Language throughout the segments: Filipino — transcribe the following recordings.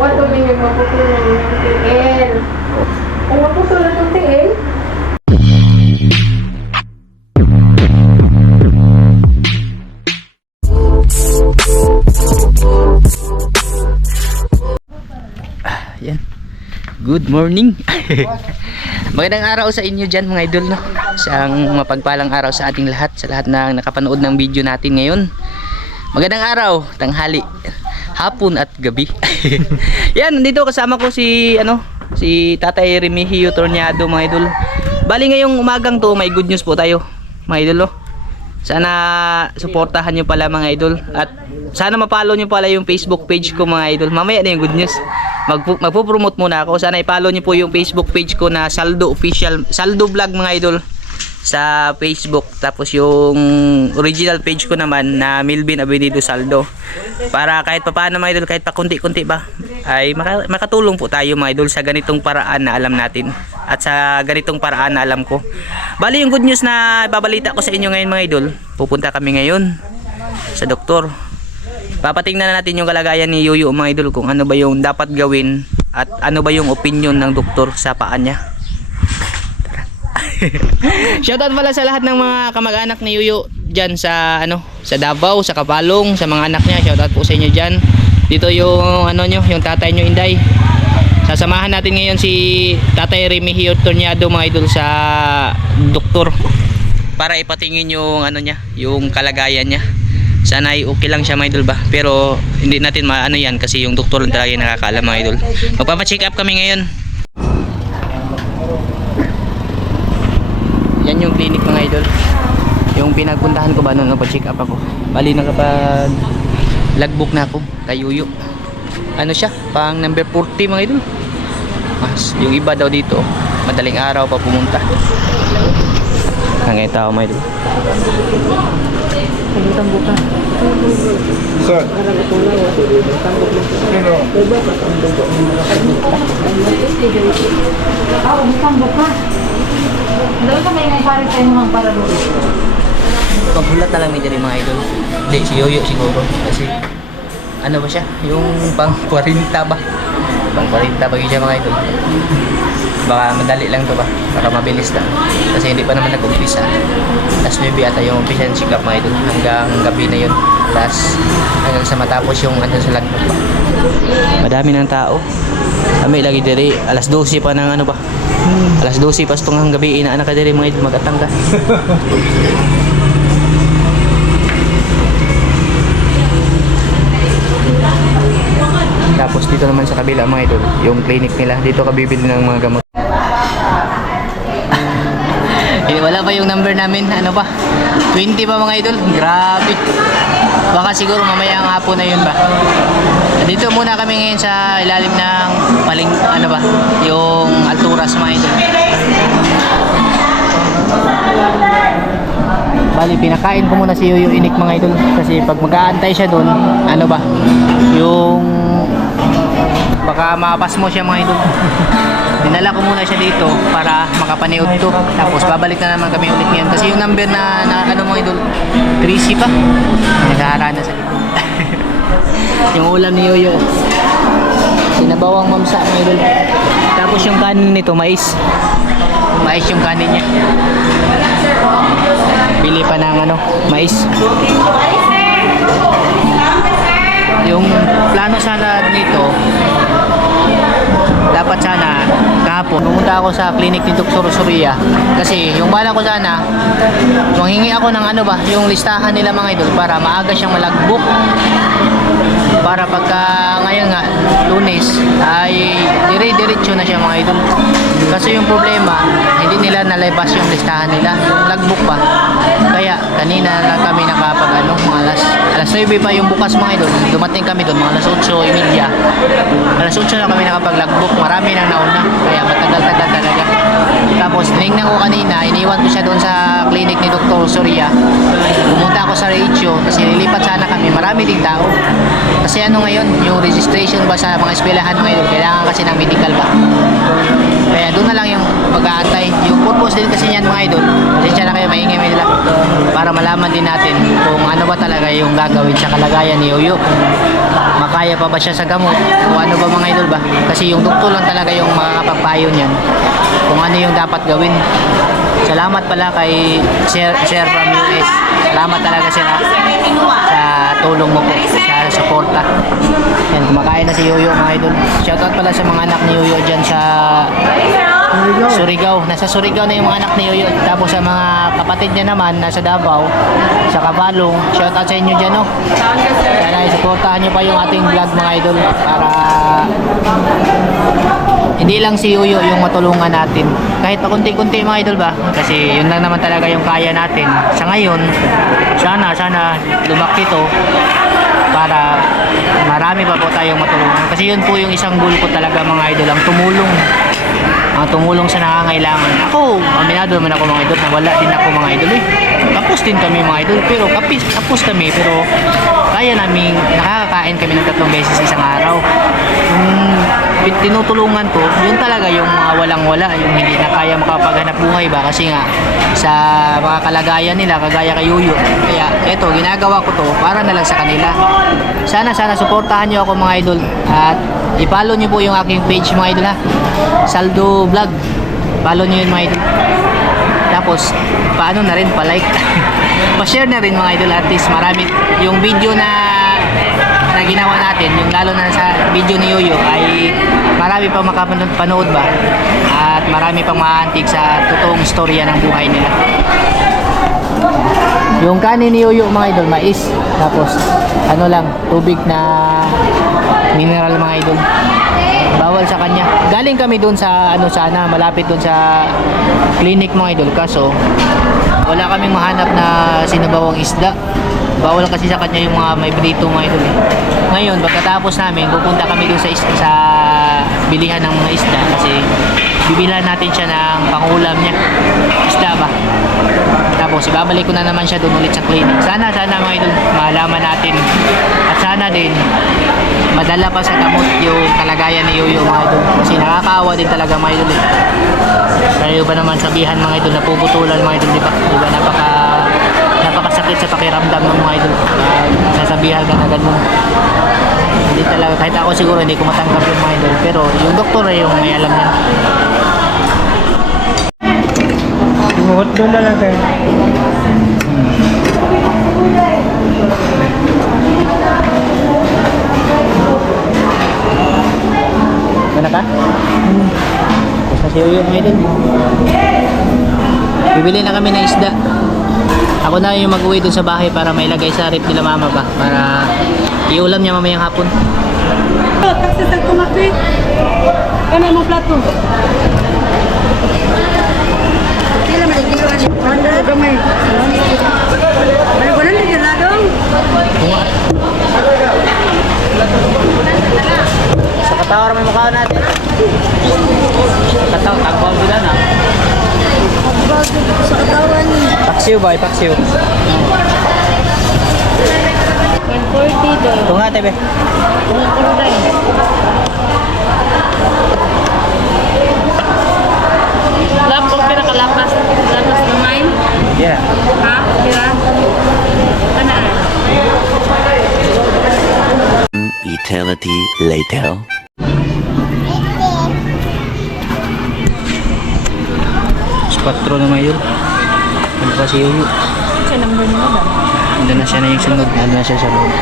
Kung ato din yung maputulong yung TL. Kung maputulong yung TL, Yan. Good morning. Magandang araw sa inyo dyan mga idol. No? Isang mapagpalang araw sa ating lahat. Sa lahat na nakapanood ng video natin ngayon. Magandang araw, tanghali, hapon at gabi. Yan, nandito kasama ko si ano, si Tatay Remigio Torniado mga idol. Bali ngayong umagang to, may good news po tayo mga idol. No? Sana suportahan nyo pala mga idol at sana mapalo nyo pala yung Facebook page ko mga idol. Mamaya na yung good news. Magpo- magpo-promote muna ako. Sana ipalo nyo po yung Facebook page ko na Saldo Official, Saldo Vlog mga idol sa Facebook. Tapos yung original page ko naman na Milvin Abenido Saldo. Para kahit pa paano mga idol, kahit pa kunti-kunti ba, ay maka- makatulong po tayo mga idol sa ganitong paraan na alam natin. At sa ganitong paraan na alam ko. Bali yung good news na babalita ko sa inyo ngayon mga idol, pupunta kami ngayon sa doktor. Papatingnan na natin yung kalagayan ni Yuyo mga idol kung ano ba yung dapat gawin at ano ba yung opinion ng doktor sa paa niya. Shoutout pala sa lahat ng mga kamag-anak ni Yuyo diyan sa ano, sa Davao, sa Kapalong, sa mga anak niya. Shoutout po sa inyo diyan. Dito yung ano nyo, yung tatay nyo Inday. Sasamahan natin ngayon si Tatay Remigio Torniado mga idol sa doktor para ipatingin yung ano niya, yung kalagayan niya. Sana ay okay lang siya mga idol ba? Pero hindi natin maano yan kasi yung doktor lang talaga nakakaalam mga idol. Magpapa-check up kami ngayon. Yan yung clinic mga idol. Yung pinagpuntahan ko ba nung nagpa-check up ako. Bali nakapag logbook na ako kay Yuyo. Ano siya? Pang number 40 mga idol. Mas, yung iba daw dito, madaling araw pa pumunta. Ang tao mga idol. Sir. Sino? ah, bukang buka. Doon ka may pare tayo mga para doon. Paghulat na lang dali mga idol. Hindi, si Yoyo siguro. Kasi, ano ba siya? Yung pang 40 ba? Pang 40 ba yun siya mga idol? Baka madali lang to ba? Baka mabilis lang. Kasi hindi pa naman nag-umpisa. Last maybe ata yung umpisa ng up mga idol. Hanggang gabi na yun. Last, hanggang sa matapos yung ano sa lagbook ba. Madami ng tao. Kami lagi diri. Alas 12 pa ng ano ba? Alas 12 pa itong hanggang gabi. Inaanak ka diri mga. Magatang ka. Tapos dito naman sa kabila mga idol, yung clinic nila. Dito ka bibili ng mga gamot. Eh, wala pa yung number namin. Ano ba? 20 pa mga idol. Grabe. Baka siguro mamaya ang hapon na yun ba. Dito muna kami ngayon sa ilalim ng paling ano ba? Yung Alturas mga idol. Bali, pinakain ko muna si Yuyo Inik mga idol. Kasi pag mag-aantay siya doon, ano ba? Yung baka mapas mo siya mga idol. Dinala ko muna siya dito para makapaniod to. Tapos babalik na naman kami ulit ngayon. Kasi yung number na, na ano mga idol, Tracy pa. Naghahara na sa likod. yung ulam ni Yoyo. Sinabawang mamsa mga idol. Tapos yung kanin nito, mais. Mais yung kanin niya. Bili pa ng ano, mais. Yung plano sana nito, dapat sana kahapon pumunta ako sa clinic ni Dr. Soria kasi yung bala ko sana manghingi ako ng ano ba yung listahan nila mga idol para maaga siyang malagbook. Para pagka ngayon nga lunes ay dire-diretso na siya mga idol. Kasi yung problema hindi nila nalabas yung listahan nila. Yung logbook pa kaya kanina lang kami nakapag ano mga alas alas 9 pa yung bukas mga idol. Dumating kami doon mga alas 8 alas 8 na kami nakapag logbook marami nang nauna tapos tinignan ko kanina. Iniwan ko siya doon sa clinic ni Dr. Soria. Pumunta ako sa Rachio kasi lilipat sana kami. Marami ding tao. Kasi ano ngayon yung registration ba sa mga eskwelahan ngayon kailangan kasi ng medical ba? Kaya doon na lang yung pag-aantay. Yung purpose din kasi niyan mga idol pasensya na kayo maingay nila. Para malaman din natin kung ano ba talaga yung gagawin sa kalagayan ni Yoyo. Makaya pa ba siya sa gamot? Kung ano ba mga idol Kasi yung doktor lang talaga yung makakapagpayo niyan. Kung ano yung dapat gawin. Salamat pala kay Sir, Sir from US. Salamat talaga sir ha, sa tulong mo po, sa suporta. Yan, kumakain na si Yoyo mga idol. Shoutout pala sa mga anak ni Yoyo dyan sa Surigao. Nasa Surigao na yung mga anak ni Yoyo. Tapos sa mga kapatid niya naman, nasa Davao, sa Cabalong. Shoutout sa inyo dyan, no? Sana supportahan niyo pa yung ating vlog mga idol para hindi lang si Yoyo yung matulungan natin. Kahit pakunti-kunti mga idol ba? Kasi yun lang naman talaga yung kaya natin. Sa ngayon, sana, sana lumaki to para marami pa po tayong matulungan. Kasi yun po yung isang goal ko talaga mga idol, ang tumulong. Ang tumulong sa nangangailangan. Ako, aminado naman ako mga idol, na wala din ako mga idol eh. Kapos din kami mga idol, pero kapis, kapos kami, pero kaya namin, nakakakain kami ng tatlong beses isang araw. Yung tinutulungan ko, yun talaga yung mga walang-wala, yung hindi na kaya makapaghanap buhay ba kasi nga sa mga kalagayan nila, kagaya kay Yuyo. Kaya eto, ginagawa ko to para na lang sa kanila. Sana sana suportahan niyo ako mga idol at i-follow niyo po yung aking page mga idol ha. Saldo Vlog. Follow niyo yun mga idol. Tapos, paano na rin, pa-like. Pa-share na rin mga idol artist. Marami, yung video na na ginawa natin, yung lalo na sa video ni Yoyo ay marami pang makapanood panood ba at marami pang maantig sa totoong storya ng buhay nila. Yung kanin ni Yoyo mga idol, mais. Tapos, ano lang, tubig na mineral mga idol. Bawal sa kanya. Galing kami doon sa ano sana, malapit doon sa clinic mga idol. Kaso, wala kaming mahanap na sinabawang isda. Bawal kasi sa kanya yung mga may brito mga idol. Eh. Ngayon, pagkatapos namin, pupunta kami doon sa, sa bilihan ng mga isda kasi bibilhan natin siya ng pangulam niya. Isda ba? Tapos ibabalik ko na naman siya doon ulit sa clinic. Sana, sana mga idol, malaman natin. At sana din, madala pa sa gamot yung kalagayan ni Yoyo mga idol. Kasi nakakaawa din talaga mga idol. Eh. Kaya ba naman sabihan mga idol na puputulan mga idol, di ba? Di ba napaka napakasakit sa pakiramdam ng mga idol. Uh, sasabihan ka na ganun. Hindi talaga, kahit ako siguro hindi ko matanggap yung mga idol. Pero yung doktor ay yung may alam yan. Tumuhot doon na lang kayo. Mana ka? Basta si Uyo mga idol. Bibili na kami ng isda. Ako na yung mag-uwi dun sa bahay para may lagay sa rip nila mama ba. Para iulam niya mamayang hapon. Kasi sa kumapi. Ano mo plato? Kailan mo nagdilo ani? Ano na gamay? Ano ko na nagdala dong? Sa katawar may mukha natin. Kataw, tagbaw sila na. Sa katawan ni. Paksiw ba? Paksiw. 140 do. Ito nga, tebe. Kung kuray. Lapok pinakalapas. Lapas naman. Yeah. Ha? Kira? Ano? Eternity later. Spatro na mayor. Ano pa si Yuyu? Sa number mo ba? Nandun na siya na yung sunod. Nandun na siya sa loob.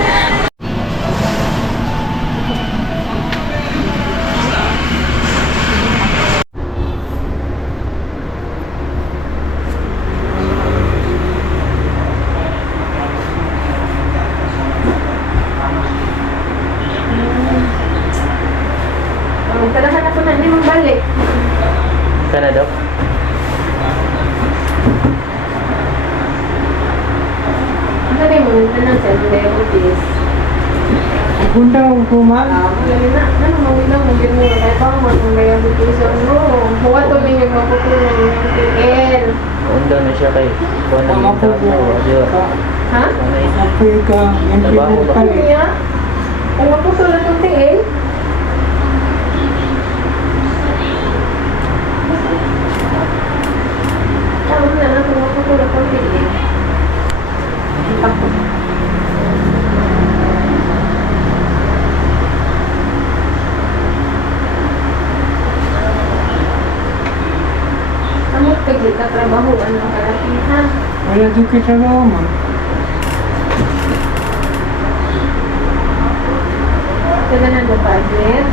Ang kanahan ako na hindi magbalik. Sana daw? Ano rin mo? Ito na sa diabetes. Punta ko kumal. Ah, lagi na. Ano mo bilang mo din mo kaya pa mo kung diabetes ano? Huwag to min yung mapupulong ng PL. Unda na siya kay Kuha na Mga yung po tao. Di ba? Ha? Ano yun? Africa, Trabaho Infinite ba? Ano Pali. niya? Kung mapusulat ng PL? Tama na, kung mapusulat ng PL. Takot. trabaho ang karating ha. Wala doon kay trabaho, ma'am. Kailangan mo pa admit.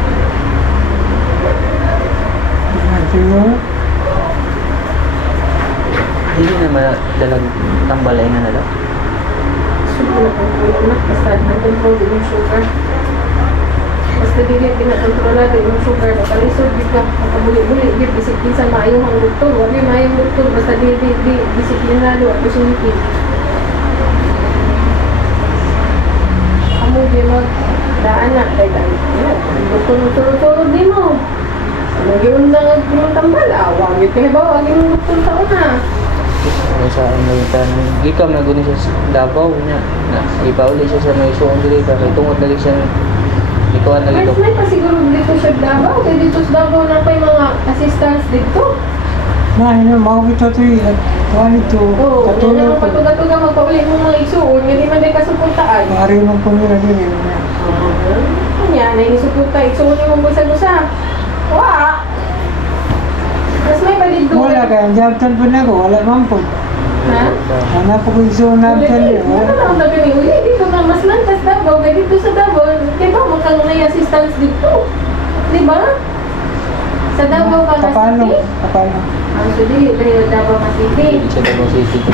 Ah, Siguro. Hindi na madalag tambalay na nalaw. Siguro kung kulat, basta nag-control din yung sugar. Basta dili pinakontrolado yung sugar, makalisod di ka, makabuli-buli, di bisik pinsan maayo ang doktor, wali maayo ang doktor, basta di di di disiplinado at kusuniki. Amo di mag daan na, kay daan. Doktor mo tulog-tulog di mo. Nagyun na nagtambal, awag yun kaya ba, wag yung doktor sa una. Ano sa yung tanong. Gikam na guni sa Davao niya. Ipauli siya sa may suong dili ka. Kay tungod na siya. Ikaw na May, dito. may pa siguro dito sa Davao, kaya dito sa Davao na pa yung mga assistants dito. Na, ano, mao ito ito. At kuhan ito. Oo, oh, Katulog ang ko. patuga-tuga magpauli mo mga isuon, hindi man din kasupuntaan. Maaari mong pumira din eh. Kanya, na isupunta, isuon yung mga gusa-gusa. Wa! Mas may balid doon. Wala kaya, jabtan po na ako. Wala man po. Ha? Hanap ko yung zone na Ulit, abtan eh. Wala Wala. lang sabi ni Uli, dito nga mas lantas Davao, kaya dito sa Davao, di ba makang may assistants dito? Di ba? Sa Davao ka Kapano? City? Kapano? Ang sudi, dito Davao ka City. Hindi siya Davao City.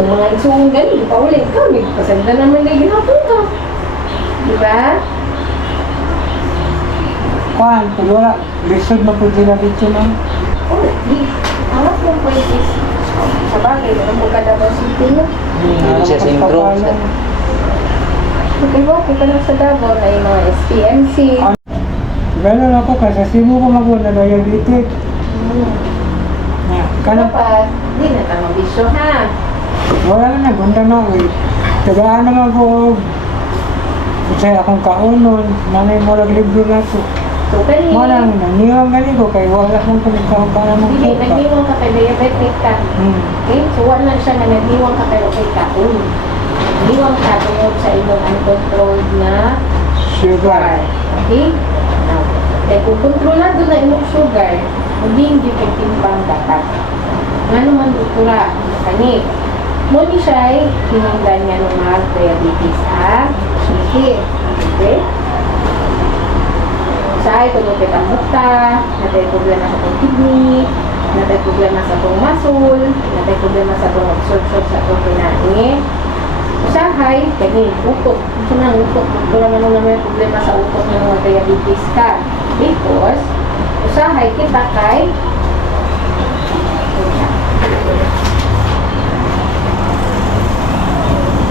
Ang mga isuong galing, paulit ka, may pasanda naman na ginapon ka. Di ba? Kuhan, pag wala. Lisod na po sila dito ma'am. Oh, di. Anak mo po is sa bagay, ano mo ka Davao City mo? Hindi siya sa intro. Okay ba, okay ka lang sa Davao na yung mga SPMC. Ganun ako kasi sa Cebu ko mag na diabetic. Hmm. Na, kanap, Dapat, di na tayo mabisyo ha. wala na nagunda na ako eh. Tagaan naman ko. Kasi akong kaunon, nanay mo lang libre na ko. Kani, Wala na, niwang gani ko kay wala kumikaw ka na mong Dili, nagdiwang ka kay diabetic ka. Hmm. Okay? So, wala siya na nagdiwang ka kay okay ka. Um. Nagdiwang ka tungod sa imong uncontrolled na Sugar. Okay? Now, kaya kung kontrolado na imong sugar, hindi hindi pagtimbang dapat. Nga naman doktora, kani, mo ni siya ay hinungdan nga ng mga diabetes ha? Sige. Okay? Sa ay kung upit ang buta, natay problema sa itong kidney, natay problema sa itong muscle, natay problema sa itong absorption sa itong kinain. Usahay, kani, utok. Ito na, utok. Wala naman naman problema sa utok ng mga diabetes ka. Because, usahay kita kay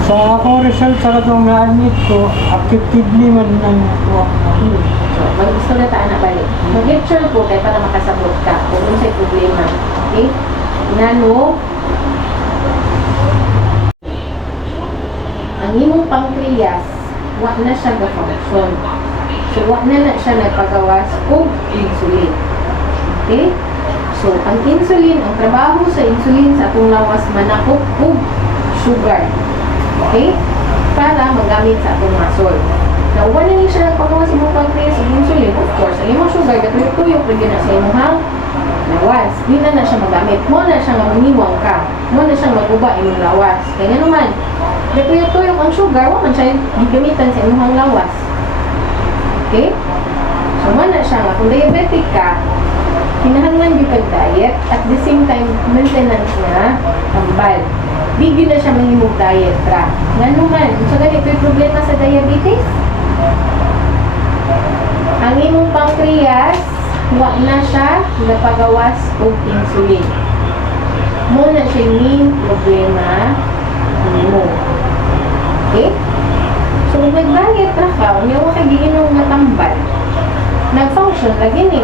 Sa akong result sa katong na-admit ko, active kidney man ang kuha ko. Mag gusto na taan na balik. Mag-lecture po kay para makasabot ka kung ano sa'y problema. Okay? Nano, ang imong pancreas, wa na siya ga-function. So, wa na na siya nagpagawas og insulin. Okay? So, ang insulin, ang trabaho sa insulin sa atong lawas manakop og sugar. Okay? Para magamit sa atong muscle. Wala na siya nagpagawas sa imong pancreas og insulin. Of course, ang imong sugar, gatuyok-tuyok rin na sa imong hang lawas. Di na na siya magamit. Mo na siya mangingiwang ka. Mo na siyang maguba imong lawas. Kaya naman, gatuyok-tuyok ang sugar, wa man siya gigamitan sa imong hang lawas. Okay? So, mo na siya nga. Kung diabetic ka, kinahanglan yung pag-diet at the same time maintenance na tambal. Di gyud na siya mahimog diet ra. Ngano man, sa ganito yung problema sa diabetes? Ang imong pancreas, wa na siya napagawas og insulin. Mo na siya main problema nimo. Okay? So, kung nag-diet ra ka, unya wa kay giinom tambal. Nag-function lagi ni.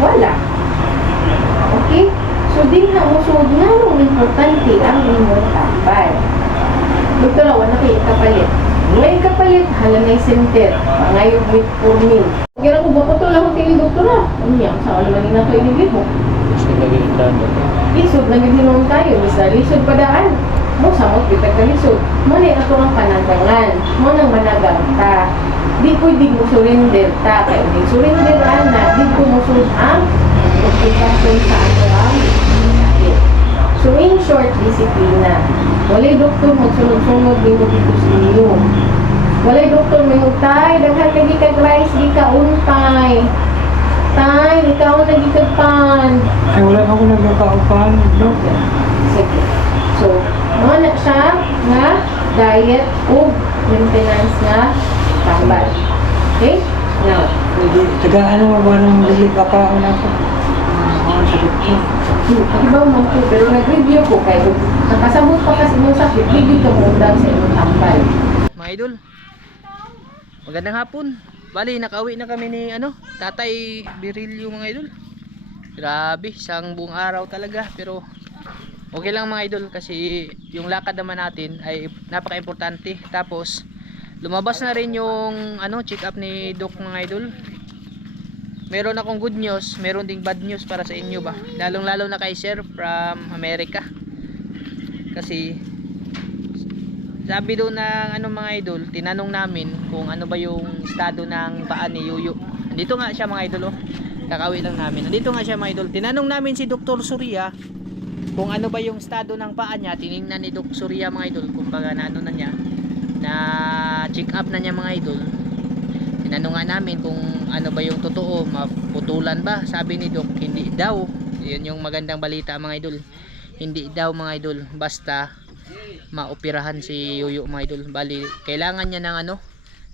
Wala. Okay? So, din na usod nga nung importante ang inyong tambal. Doktor, wala kayo kapalit. Ngayon kapalit, halangay center. Pangayog with forming. Kaya ko ba ko to lang ang tingin doktora? Ano yan? Saan naman yung nato inibig mo? Gusto naging tanda. Lisod, nagdinom tayo. Bisa lisod padaan. mo samot bitag kalisod mo ni ato ang pananggangan mo nang managang ta di pwede mo surrender ta kay di surrender ana di ko mo sud ang obligasyon sa ato ang so in short disiplina walay doktor mo sunod-sunod di mo dito sa inyo walay doktor may tay daghan lagi kag rice di ka untay tay ikaw lagi kag pan Ay, wala ako nagkakaupan. No? Sige. So, mo na siya nga diet o maintenance nga tambal. Okay? Now, tagaan mo ba ng dili kakaon ako? Ah, sakit ko. Ibaw man po, pero nag-review ko kayo. Nakasabot pa kasi mo sakit, bibig ka mo sa inyong tambal. Mga idol. Magandang hapon. Bali, nakauwi na kami ni ano, Tatay Birilio mga idol. Grabe, isang buong araw talaga pero okay lang mga idol kasi yung lakad naman natin ay napaka-importante. Tapos lumabas na rin yung ano, check up ni Doc mga idol. Meron akong good news, meron ding bad news para sa inyo ba. Lalong lalo na kay Sir from America. Kasi sabi doon ng ano mga idol, tinanong namin kung ano ba yung estado ng paa ni Yuyo. Dito nga siya mga idol oh. Kakawi lang namin. Nandito nga siya mga idol. Tinanong namin si Dr. Surya kung ano ba yung estado ng paa niya. Tiningnan ni Dr. Surya mga idol kung baga na ano na niya na check up na niya mga idol. Tinanong nga namin kung ano ba yung totoo, maputulan ba? Sabi ni Doc, hindi daw. Yun yung magandang balita mga idol. Hindi daw mga idol, basta maoperahan si Yuyo mga idol. Bali, kailangan niya ng ano,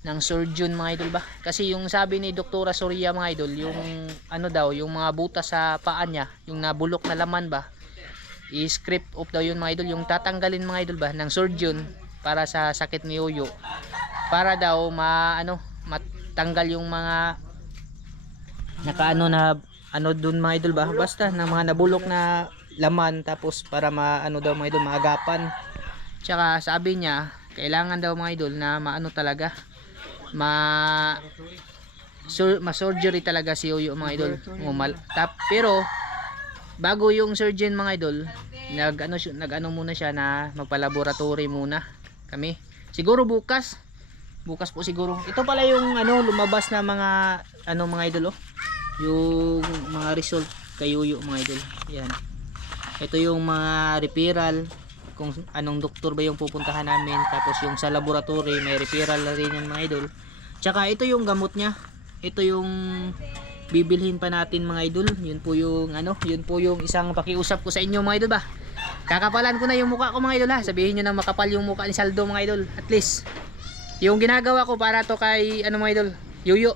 ng surgeon mga idol ba? Kasi yung sabi ni Doktora Soria mga idol, yung ano daw, yung mga butas sa paa niya, yung nabulok na laman ba, i-script off daw yun mga idol, yung tatanggalin mga idol ba ng surgeon para sa sakit ni Yuyo. Para daw ma ano, matanggal yung mga nakaano na ano dun mga idol ba? Basta na mga nabulok na laman tapos para ma ano daw mga idol maagapan. Tsaka sabi niya, kailangan daw mga idol na maano talaga ma sur, ma-surgery talaga si Uyo mga idol. Umal, tap, pero bago yung surgeon mga idol, nag ano nag ano muna siya na magpa-laboratory muna kami. Siguro bukas. Bukas po siguro. Ito pala yung ano lumabas na mga ano mga idol oh. Yung mga result kay Uyo mga idol. Yan. Ito yung mga referral kung anong doktor ba yung pupuntahan namin tapos yung sa laboratory may referral na rin yan mga idol tsaka ito yung gamot niya ito yung bibilhin pa natin mga idol yun po yung ano yun po yung isang pakiusap ko sa inyo mga idol ba kakapalan ko na yung mukha ko mga idol ha sabihin nyo na makapal yung mukha ni Saldo mga idol at least yung ginagawa ko para to kay ano mga idol Yuyo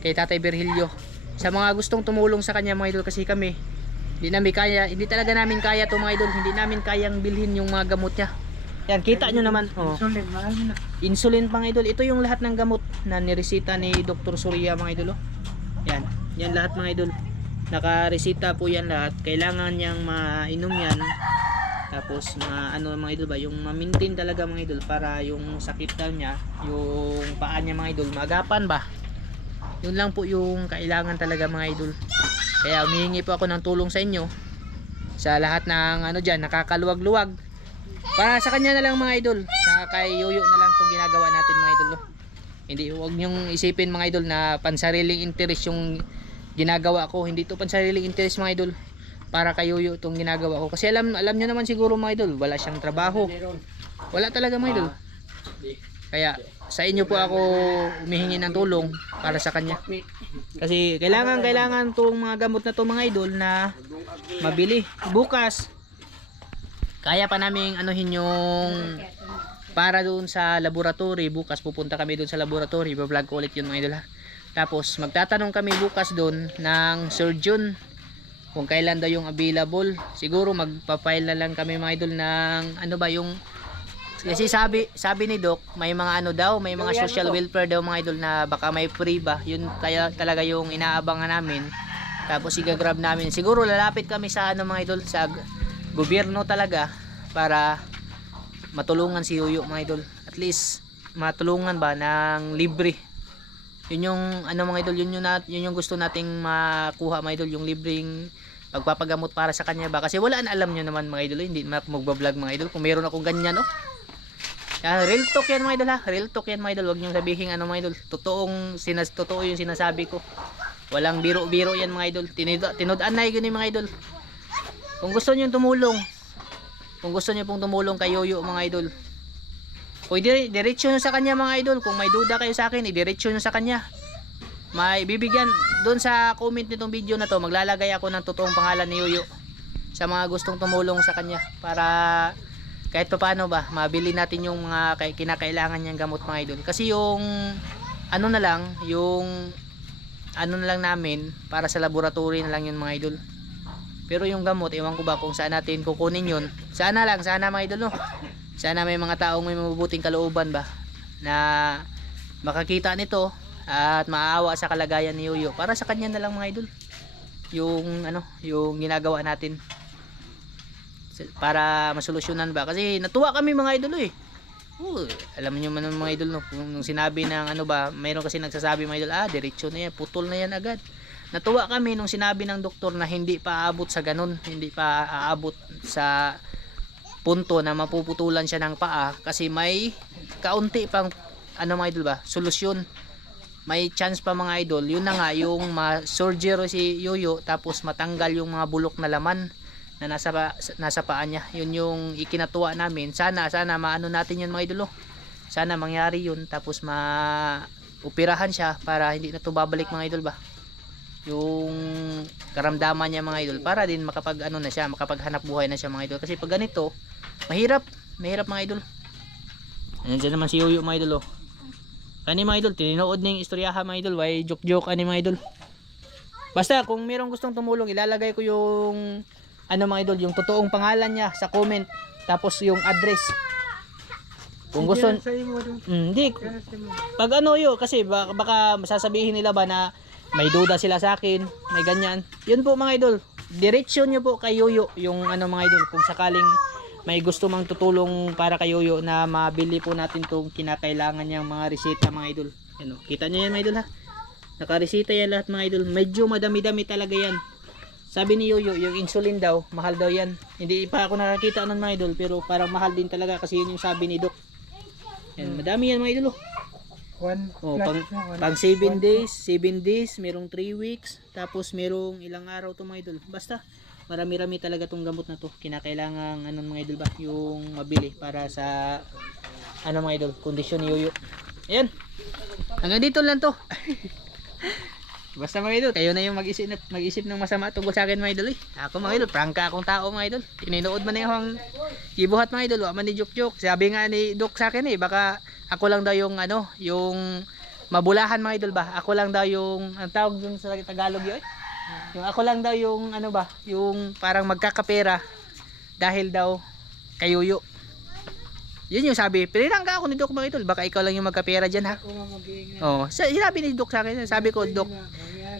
kay Tatay Virgilio sa mga gustong tumulong sa kanya mga idol kasi kami hindi namin kaya, hindi talaga namin kaya to mga idol, hindi namin kayang bilhin yung mga gamot niya. Yan, kita nyo naman. Oh. Mo na. Insulin mga idol. Ito yung lahat ng gamot na niresita ni Dr. Surya mga idol. Oh. Yan, yan lahat mga idol. Nakaresita po yan lahat. Kailangan niyang mainom yan. Tapos ma ano mga idol ba, yung ma-maintain talaga mga idol para yung sakit daw niya, yung paa niya mga idol, magapan ba? Yun lang po yung kailangan talaga mga idol. Kaya humihingi po ako ng tulong sa inyo sa lahat ng ano diyan nakakaluwag-luwag. Para sa kanya na lang mga idol, sa kay Yoyo na lang 'tong ginagawa natin mga idol. Hindi wag niyong isipin mga idol na pansariling interest yung ginagawa ko. Hindi to pansariling interest mga idol. Para kay Yoyo 'tong ginagawa ko. Kasi alam alam niyo naman siguro mga idol, wala siyang trabaho. Wala talaga mga idol. Kaya sa inyo po ako humihingi ng tulong para sa kanya. Kasi kailangan kailangan tong mga gamot na to mga idol na mabili. Bukas kaya pa namin anuhin yung para doon sa laboratory. Bukas pupunta kami doon sa laboratory. Iba-vlog ko ulit yun mga idol ha. Tapos magtatanong kami bukas doon ng surgeon kung kailan daw yung available. Siguro magpa-file na lang kami mga idol ng ano ba yung kasi sabi sabi ni Doc, may mga ano daw, may mga social welfare daw mga idol na baka may free ba. Yun kaya talaga yung inaabangan namin. Tapos igagrab namin. Siguro lalapit kami sa ano mga idol sa gobyerno talaga para matulungan si Yuyo mga idol. At least matulungan ba ng libre. Yun yung ano mga idol, yun yung, yun yung gusto nating makuha mga idol, yung libreng pagpapagamot para sa kanya ba? Kasi wala na alam nyo naman mga idol. Hindi na magbablog mga idol kung meron akong ganyan no yan, real talk yan mga idol ha? Real talk yan mga idol. Huwag nyo sabihin ano mga idol totoong sinas totoo yung sinasabi ko. Walang biro-biro yan mga idol. Tinud tinudaan na yun yung mga idol. Kung gusto nyo tumulong kung gusto nyo pong tumulong kay Yoyo mga idol kung dire diretso nyo sa kanya mga idol. Kung may duda kayo sa akin idiretso nyo sa kanya may bibigyan doon sa comment nitong video na to. Maglalagay ako ng totoong pangalan ni Yoyo sa mga gustong tumulong sa kanya para kahit pa paano ba mabili natin yung mga kinakailangan niyang gamot mga idol. Kasi yung ano na lang yung ano na lang namin para sa laboratory na lang yun mga idol. Pero yung gamot ewan ko ba kung saan natin kukunin yun. Sana lang sana mga idol no? Sana may mga taong may mabubuting kalooban ba na makakita nito at maawa sa kalagayan ni Yoyo para sa kanya na lang mga idol. Yung ano yung ginagawa natin. Para masolusyonan ba? Kasi natuwa kami mga idol eh. Oo, alam niyo man mga idol no? Nung sinabi ng ano ba mayroon kasi nagsasabi mga idol ah diretso na yan putol na yan agad. Natuwa kami nung sinabi ng doktor na hindi pa aabot sa ganun hindi pa aabot sa punto na mapuputulan siya ng paa kasi may kaunti pang ano mga idol ba solusyon may chance pa mga idol. Yun na nga yung ma-surgery si Yoyo tapos matanggal yung mga bulok na laman na nasa nasa paa niya. Yun yung ikinatuwa namin. Sana sana maano natin yun mga idol oh. sana mangyari yun tapos ma upirahan siya para hindi na to babalik mga idol ba? Yung karamdaman niya mga idol para din makapag ano na siya makapaghanap buhay na siya mga idol. Kasi pag ganito mahirap. Mahirap mga idol. Ayan naman si Yoyo mga idol oh. Kani mga idol, tininood na yung istoryahan mga idol, why joke joke ani mga idol. Basta kung mayroong gustong tumulong, ilalagay ko yung ano mga idol, yung totoong pangalan niya sa comment, tapos yung address. Kung gusto. Mm, hindi, imo. pag ano yun, kasi baka, baka sasabihin nila ba na may duda sila sa akin, may ganyan. Yun po mga idol, diretsyon nyo po kay Yoyo, yung ano mga idol, kung sakaling may gusto mang tutulong para kay Yoyo na mabili po natin itong kinakailangan niyang mga reseta mga idol. Yan o, kita nyo yan mga idol ha. Nakaresita yan lahat mga idol. Medyo madami-dami talaga yan. Sabi ni Yoyo, yung insulin daw, mahal daw yan. Hindi pa ako nakakita nun mga idol, pero parang mahal din talaga kasi yun yung sabi ni Doc. Yan, madami yan mga idol oh. One Oh, pang, one- pang 7 one- days, 7 days, merong 3 weeks, tapos merong ilang araw to mga idol. Basta, marami-rami talaga tong gamot na to. Kinakailangan anong mga idol ba, yung mabili para sa ano mga idol, kondisyon ni Yoyo. Ayan. Hanggang dito lang to. Basta mga idol, kayo na yung mag-isip, mag-isip ng masama tungkol sa akin mga idol eh. Ako mga idol, prangka akong tao mga idol. Tininood man na yung ibuhat mga idol, wa man ni joke joke. Sabi nga ni Doc sa akin eh, baka ako lang daw yung ano, yung mabulahan mga idol ba? Ako lang daw yung, ang tawag dun sa Tagalog yun? Yung ako lang daw yung ano ba, yung parang magkakapera dahil daw kayuyo. Yun yung sabi, pinirangka ako ni Doc mga idol, baka ikaw lang yung magkapera dyan ha. Mag-iingat. Oh, sinabi ni Doc sa akin, sabi ko, Doc,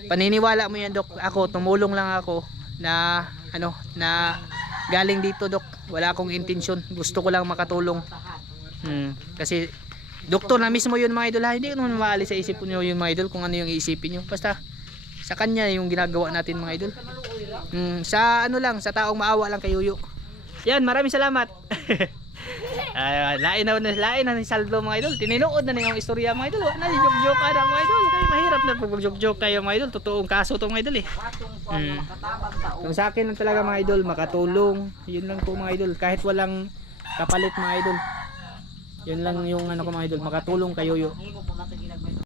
paniniwala mo yan dok ako tumulong lang ako na ano na galing dito dok wala akong intensyon gusto ko lang makatulong hmm. kasi doktor na mismo yun mga idol ha hindi ko naman maalis sa isip nyo yun mga idol kung ano yung iisipin nyo basta sa kanya yung ginagawa natin mga idol hmm. sa ano lang sa taong maawa lang kay Yuyo yan maraming salamat Ah, lain na lain na ni Saldo mga idol. Tininood na yung istorya mga idol. Wala na joke joke na mga idol. Kaya mahirap na pag joke joke kayo mga idol. Totoong kaso to mga idol eh. Mm. Kung sa akin lang talaga mga idol, makatulong. Yun lang po mga idol. Kahit walang kapalit mga idol. Yun lang yung ano ko mga idol, makatulong kayo yo.